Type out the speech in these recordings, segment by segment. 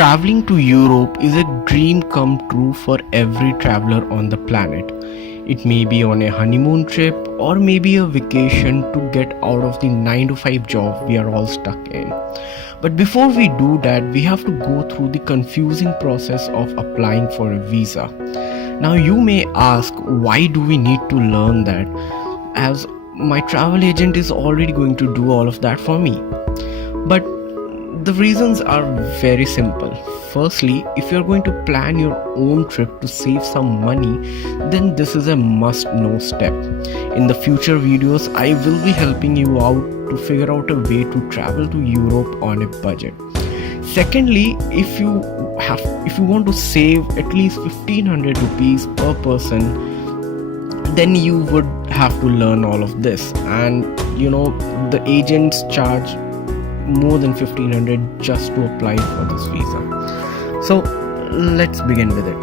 Traveling to Europe is a dream come true for every traveler on the planet. It may be on a honeymoon trip or maybe a vacation to get out of the 9 to 5 job we are all stuck in. But before we do that, we have to go through the confusing process of applying for a visa. Now you may ask, why do we need to learn that, as my travel agent is already going to do all of that for me? But the reasons are very simple. Firstly, if you're going to plan your own trip to save some money, then this is a must-know step. In the future videos, I will be helping you out to figure out a way to travel to Europe on a budget. Secondly, if you want to save at least 1500 rupees per person, then you would have to learn all of this, and the agents charge more than 1500 just to apply for this visa. So let's begin with it.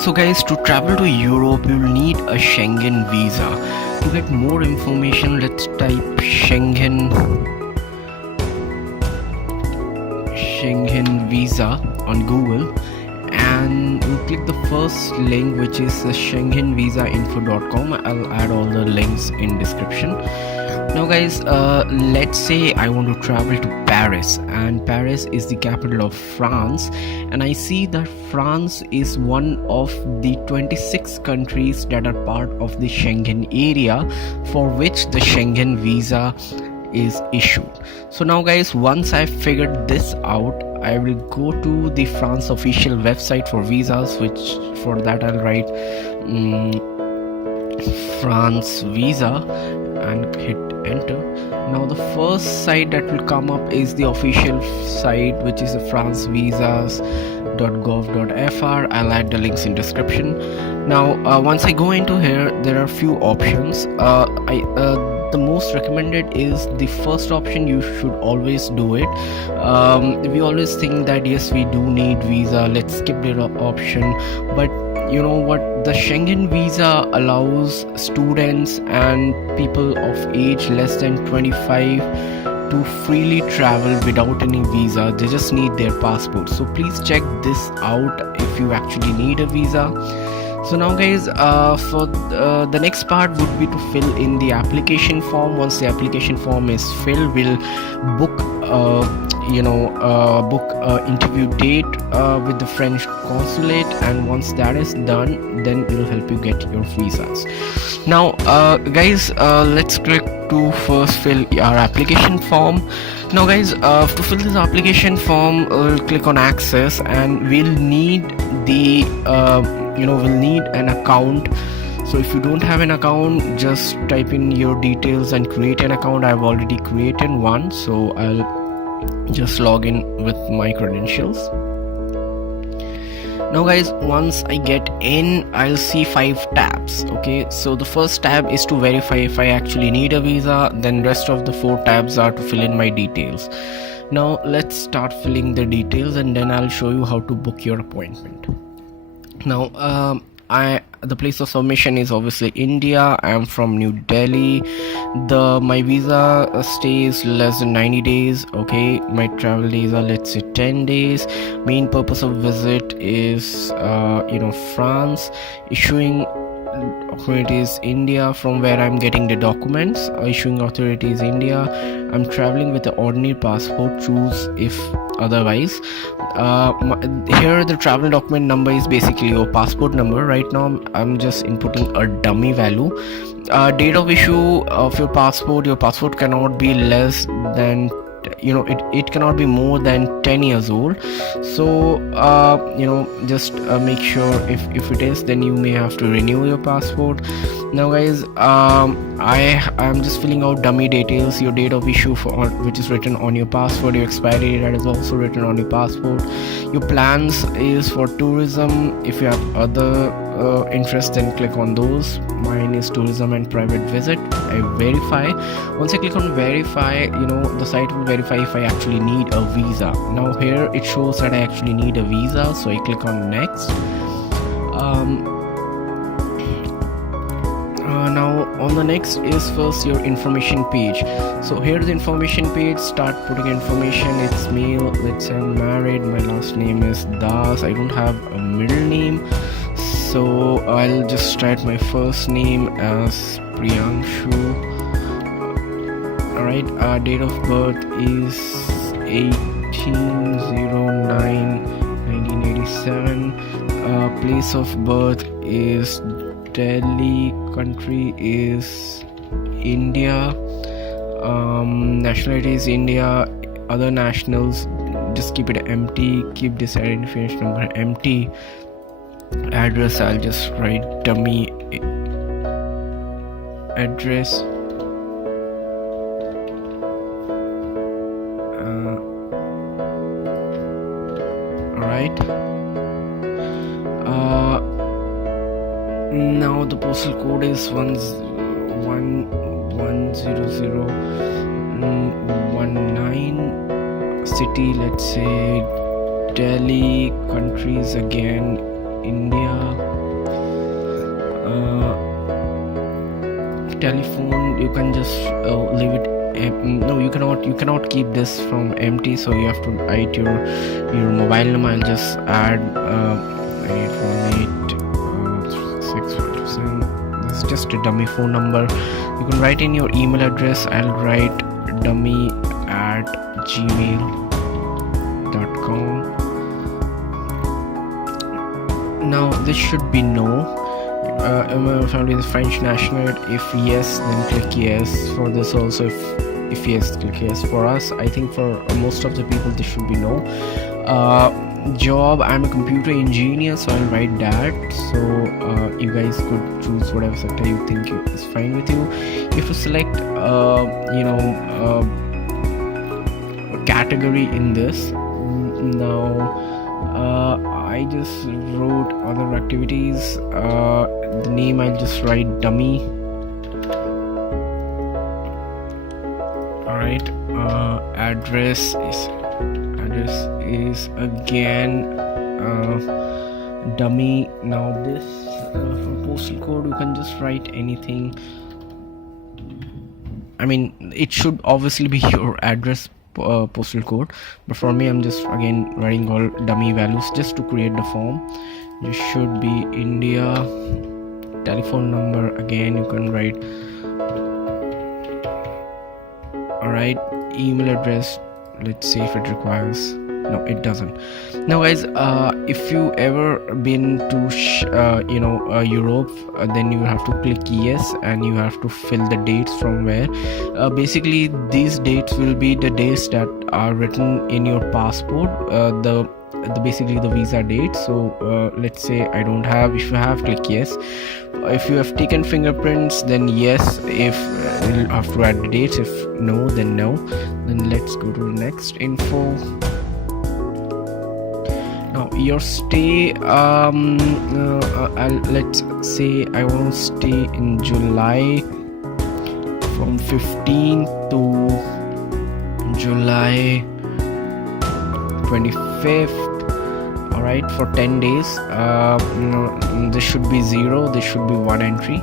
So guys, to travel to Europe you will need a Schengen visa. To get more information, let's type Schengen Visa on Google, and we'll click the first link, which is schengenvisainfo.com. I'll add all the links in description. Now guys, let's say I want to travel to Paris, and Paris is the capital of France, and I see that France is one of the 26 countries that are part of the Schengen area for which the Schengen visa is issued. So now guys, once I figured this out, I will go to the France official website for visas, which for that I'll write France visa and hit enter. Now the first site that will come up is the official site, which is francevisas.gov.fr. I'll add the links in description. Now once I go into here, there are few options. The most recommended is the first option. You should always do it. We always think that yes, we do need visa, let's skip the option, but you know what, the Schengen visa allows students and people of age less than 25 to freely travel without any visa. They just need their passport. So please check this out if you actually need a visa. So now guys, for the next part would be to fill in the application form. Once the application form is filled, we'll book interview date with the French consulate, and once that is done, then it will help you get your visas. Now guys, let's click to first fill our application form. Now guys, to fill this application form, we'll click on access, and we'll need the we'll need an account. So if you don't have an account, just type in your details and create an account. I've already created one, so I'll just log in with my credentials. Now guys, once I get in, I'll see 5 tabs. Okay, so the first tab is to verify if I actually need a visa, then rest of the 4 tabs are to fill in my details. Now let's start filling the details, and then I'll show you how to book your appointment. Now the place of submission is obviously India. I am from New Delhi. My visa stay is less than 90 days. Okay, my travel days are, let's say, 10 days. Main purpose of visit is France. Issuing authority is India, from where I'm getting the documents. Issuing authority is India. I'm traveling with the ordinary passport. Choose if otherwise. Here the travel document number is basically your passport number. Right now I'm just inputting a dummy value. Date of issue of your passport cannot be less than it cannot be more than 10 years old. So just make sure if it is, then you may have to renew your passport. Now guys, I'm just filling out dummy details. Your date of issue which is written on your passport, your expiry date that is also written on your passport. Your plans is for tourism. If you have other interest, then click on those. Mine is tourism and private visit. I verify. Once I click on verify, the site will verify if I actually need a visa. Now here it shows that I actually need a visa, so I click on next. Now on the next is first your information page. So here's the information page. Start putting information. It's male, let's say I'm married, my last name is Das, I don't have a middle name, so I'll just write my first name as Priyanshu. Alright, date of birth is 18/09/1987. Place of birth is Delhi, country is India, nationality is India, other nationals just keep it empty, keep this identification number empty. Address, I'll just write dummy address. Alright. Now the postal code is 10019. City, let's say Delhi, countries again India. Telephone, you can just leave it. No, you cannot keep this from empty, so you have to write your mobile number and just add 818 this is just a dummy phone number. You can write in your email address. I'll write dummy@gmail.com. Now this should be no. Am I family is French national? If yes, then click yes. For this also, if yes, click yes. For us, I think for most of the people this should be no. Job, I'm a computer engineer, so I'll write that. So you guys could choose whatever sector you think is fine with you. You have to select a category in this. Now I just wrote other activities. The name, I'll just write dummy. Alright, address is again dummy. Now this for postal code, you can just write anything. I mean, it should obviously be your address postal code, but for me I'm just again writing all dummy values just to create the form. This should be India. Telephone number, again you can write. Alright, email address, let's see if it requires. No, it doesn't. Now guys, if you ever been to Europe, then you have to click yes, and you have to fill the dates from where. Basically these dates will be the dates that are written in your passport, basically the visa date. So let's say I don't have. If you have, click yes. If you have taken fingerprints, then yes. If you'll have to add the dates. If no, then no. Then let's go to the next info. Now your stay, let's say I want to stay in July from 15th to July 25th. Alright, for 10 days. This should be 0, this should be 1 entry.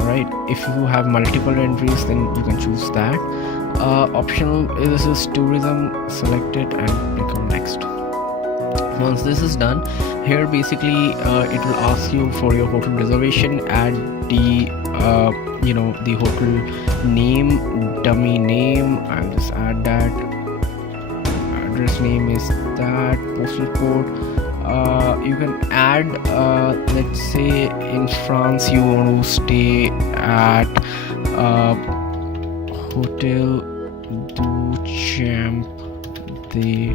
Alright, if you have multiple entries, then you can choose that. Optional, this is tourism, select it and click on next. Once this is done, here basically it will ask you for your hotel reservation. Add the the hotel name, dummy name. I'll just add that. Address name is that. Postal code, you can add let's say in France you want to stay at Hotel du Champ de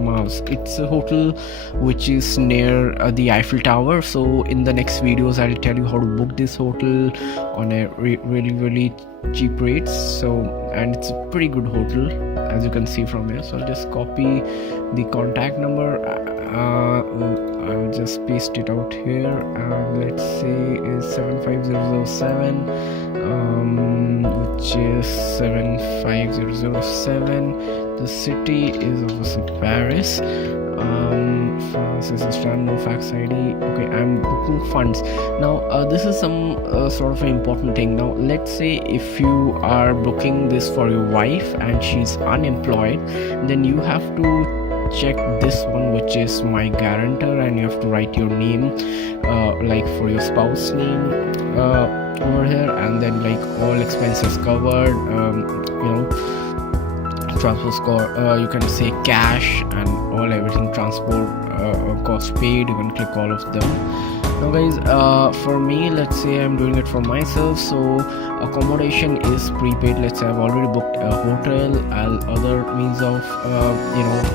Mars. It's a hotel which is near the Eiffel Tower. So in the next videos I'll tell you how to book this hotel on a really cheap rates. So, and it's a pretty good hotel as you can see from here. So I'll just copy the contact number. I'll just paste it out here. Let's say is 75007, which is 75007. The city is obviously Paris. France is a stand, no fax ID. Okay, I'm booking funds. Now this is some sort of an important thing. Now let's say if you are booking this for your wife and she's unemployed, then you have to check this one, which is my guarantor, and you have to write your name, like for your spouse name over here, and then like all expenses covered, transfer score, you can say cash and all, everything, transport cost paid, you can click all of them. Now guys, for me, let's say I'm doing it for myself, so accommodation is prepaid. Let's say I've already booked a hotel, other means of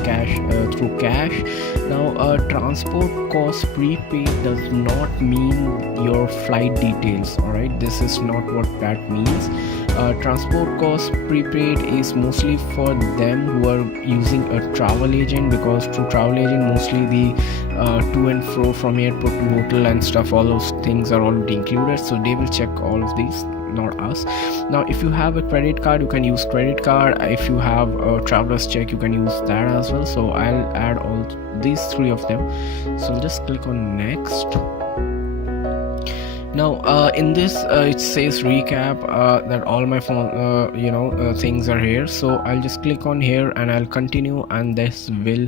cash, through cash. Now transport cost prepaid does not mean your flight details. All right, this is not what that means. Transport cost prepaid is mostly for them who are using a travel agent, because through travel agent mostly the to and fro from airport to hotel and stuff, all those things are already included, so they will check all of these, not us. Now if you have a credit card, you can use credit card. If you have a traveler's check, you can use that as well. So I'll add all these three of them, so I'll just click on next. Now in this it says recap, that all my phone things are here, so I'll just click on here and I'll continue, and this will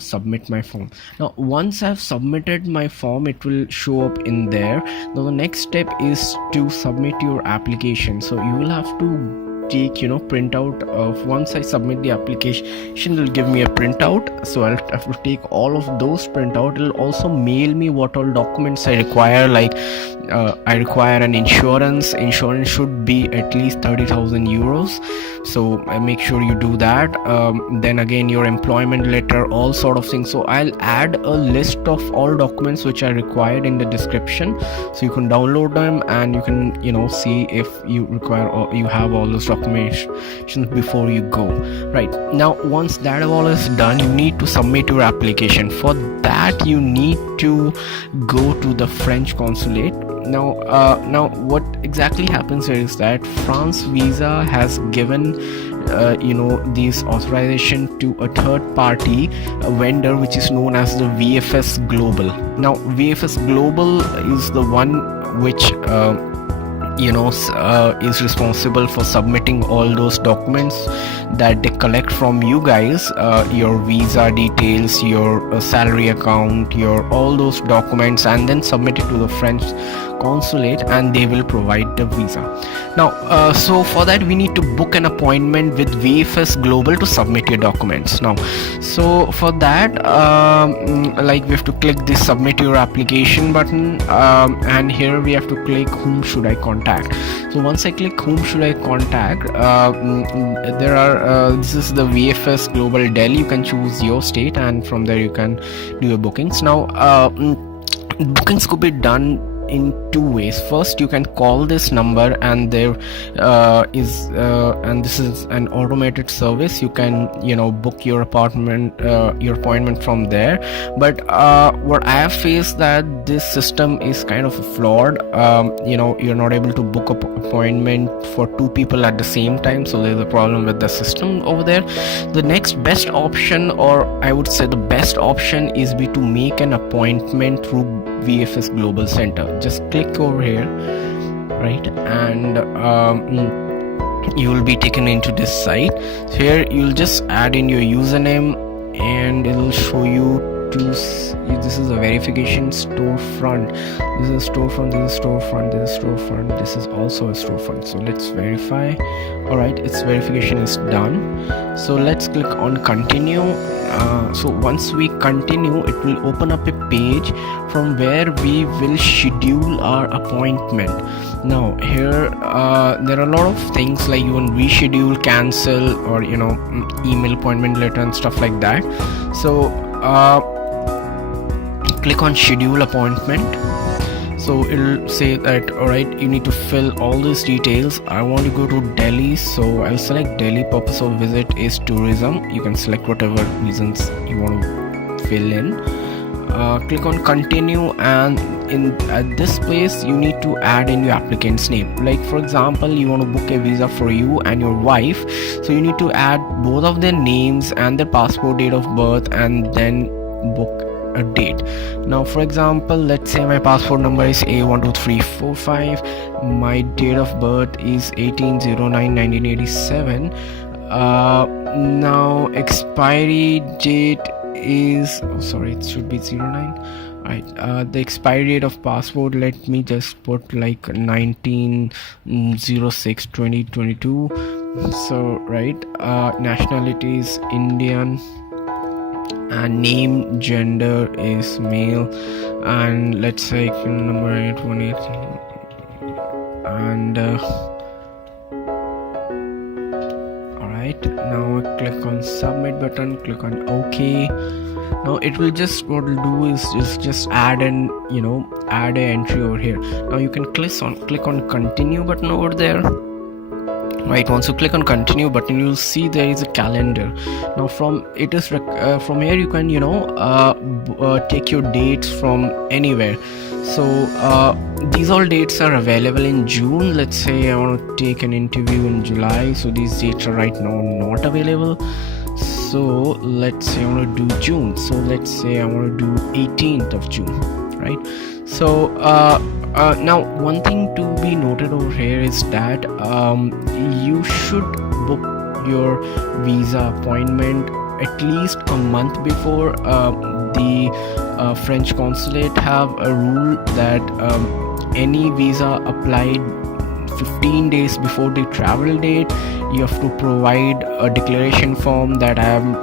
submit my form. Now once I've submitted my form, it will show up in there. Now the next step is to submit your application, so you will have to take printout of, once I submit the application, will give me a printout, so I'll have to take all of those printout. It'll also mail me what all documents I require, like I require an insurance should be at least 30,000 euros, so make sure you do that. Then again, your employment letter, all sort of things. So I'll add a list of all documents which are required in the description, so you can download them and you can see if you require, or you have all those documentation before you go. Right now, once that all is done, you need to submit your application. For that, you need to go to the French consulate. Now what exactly happens here is that France Visa has given this authorization to a third party vendor, which is known as the VFS Global. Now VFS Global is the one which is responsible for submitting all those documents that they collect from you guys, your visa details, your salary account, your all those documents, and then submit it to the French consulate, and they will provide the visa. Now so for that, we need to book an appointment with VFS Global to submit your documents. Now so for that, like we have to click this submit your application button, and here we have to click whom should I contact. So once I click whom should I contact, there are this is the VFS Global Delhi. You can choose your state, and from there you can do your bookings. Now bookings could be done in two ways. First, you can call this number, and there is and this is an automated service. You can book your appointment from there. But what I have faced, that this system is kind of flawed. You're not able to book up appointment for two people at the same time, so there's a problem with the system over there. The next best option, or I would say the best option, is to make an appointment through VFS Global Center. Just click over here, right, and you will be taken into this site. So here you'll just add in your username, and it will show you this is a verification storefront. This is a storefront, this is a storefront, this is a storefront, this is also a storefront. So let's verify. All right, its verification is done. So let's click on continue. So once we continue, it will open up a page from where we will schedule our appointment. Now here there are a lot of things, like you can reschedule, cancel, or email appointment letter and stuff like that. So click on schedule appointment. So it'll say that, alright, you need to fill all these details. I want to go to Delhi, so I'll select Delhi. Purpose of visit is tourism. You can select whatever reasons you want to fill in. click on continue, and at this place you need to add in your applicant's name. Like for example, you want to book a visa for you and your wife, so you need to add both of their names and their passport date of birth, and then book a date. Now for example, let's say my passport number is A12345, my date of birth is 18/09/1987. Now expiry date is, oh sorry, it should be 09. Right, the expiry date of passport, let me just put like 19/06/2022. So right, nationality is Indian, and name, gender is male, and let's say number 818, and alright, now click on submit button, click on OK. Now it will just, what it'll do is just add an add a entry over here. Now you can click on continue button over there. Right, once you click on continue button, you'll see there is a calendar. Now from here you can take your dates from anywhere. So these all dates are available in June. Let's say I want to take an interview in July, so these dates are right now not available. So let's say I want to do June, so let's say I want to do 18th of June, right? So now one thing to be noted over here is that you should book your visa appointment at least a month before. The French consulate have a rule that any visa applied 15 days before the travel date, you have to provide a declaration form that I am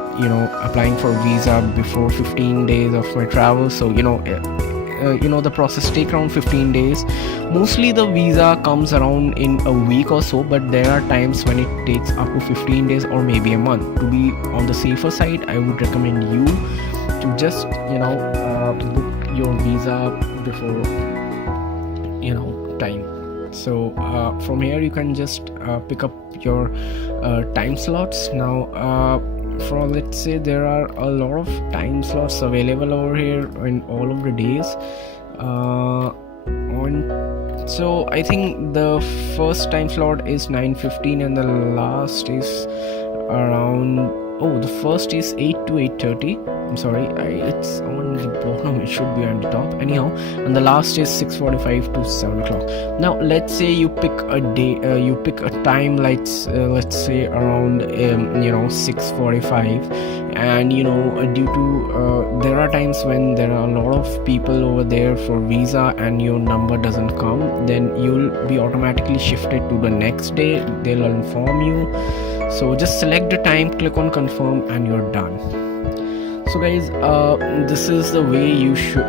applying for visa before 15 days of my travel. So the process take around 15 days. Mostly the visa comes around in a week or so, but there are times when it takes up to 15 days or maybe a month. To be on the safer side, I would recommend you to just book your visa before time. So from here you can just pick up your time slots. Now for, let's say, there are a lot of time slots available over here in all of the days. So I think the first time slot is 9:15 and the last is around, the first is 8 to 8:30. I'm sorry, it's on the bottom, it should be on the top anyhow, and the last is 6:45 to 7 o'clock. Now let's say you pick a day, you pick a time, let's say around 6:45, and due to there are times when there are a lot of people over there for visa and your number doesn't come, then you'll be automatically shifted to the next day. They'll inform you. So just select the time, click on confirm, and you're done. So guys, this is the way you should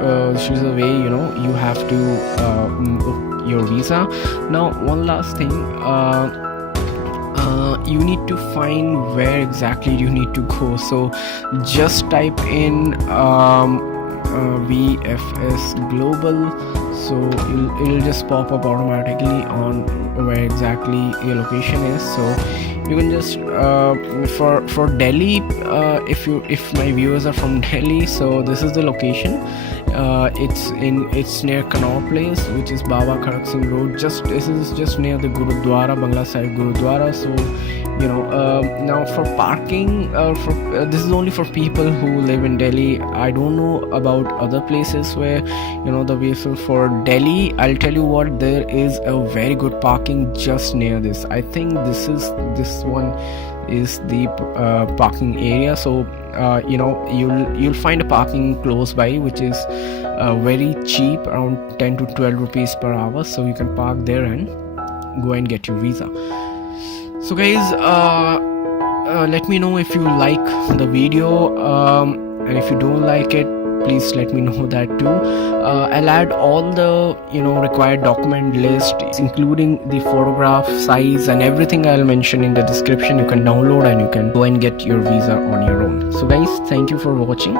you have to book your visa. Now one last thing, you need to find where exactly you need to go. So just type in VFS Global, so it'll just pop up automatically on where exactly your location is. So you can just for Delhi, if my viewers are from Delhi, so this is the location. It's near Connaught Place, which is Baba Khadak Singh Road. This is just near the Gurudwara, Bangla Sahib Gurudwara. So now for parking, this is only for people who live in Delhi. I don't know about other places where the vehicle. For Delhi, I'll tell you what, there is a very good parking just near this. I think this one is the parking area. So you'll find a parking close by, which is very cheap, around 10 to 12 rupees per hour. So you can park there and go and get your visa. So guys, let me know if you like the video, and if you don't like it, please let me know that too. I'll add all the required document list, including the photograph size and everything I'll mention in the description. You can download and you can go and get your visa on your own. So guys, thank you for watching.